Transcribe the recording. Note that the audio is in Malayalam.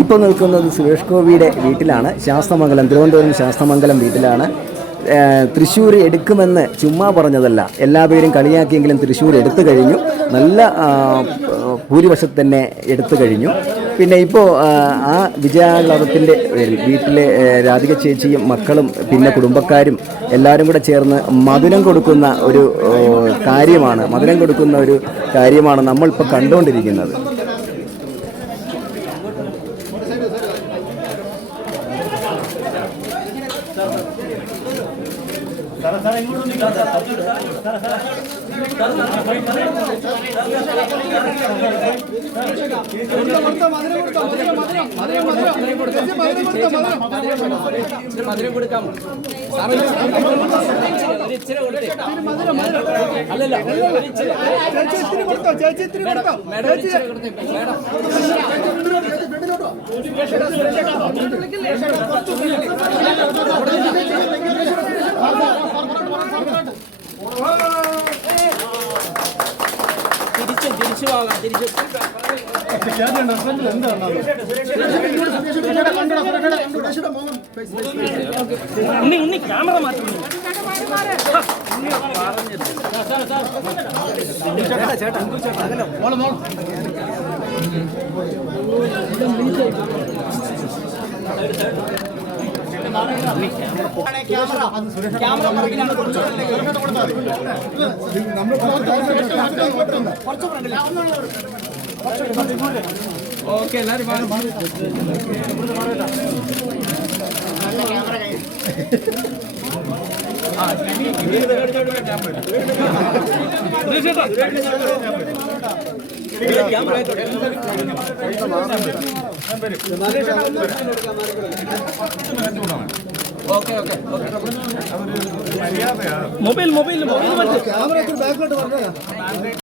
ഇപ്പോൾ നിൽക്കുന്നത് സുരേഷ് ഗോപിയുടെ വീട്ടിലാണ്. ശാസ്തമംഗലം, തിരുവനന്തപുരം ശാസ്തമംഗലം വീട്ടിലാണ്. തൃശ്ശൂർ എടുക്കുമെന്ന് ചുമ്മാ പറഞ്ഞതല്ല, എല്ലാ പേരും കളിയാക്കിയെങ്കിലും തൃശ്ശൂർ എടുത്തു കഴിഞ്ഞു. നല്ല ഭൂരിപക്ഷത്തിൽ തന്നെ എടുത്തു കഴിഞ്ഞു. പിന്നെ ഇപ്പോൾ ആ വിജയാഹ്ലാദത്തിൻ്റെ പേരിൽ വീട്ടിലെ രാധിക ചേച്ചിയും മക്കളും പിന്നെ കുടുംബക്കാരും എല്ലാവരും കൂടെ ചേർന്ന് മധുരം കൊടുക്കുന്ന ഒരു കാര്യമാണ് നമ്മളിപ്പോൾ കണ്ടുകൊണ്ടിരിക്കുന്നത്. ക്യാമറ മാറ്റി ഓക്കെ എല്ലാവരും മൊബൈൽ ക്യാമറ ബാക്കിലോട്ട്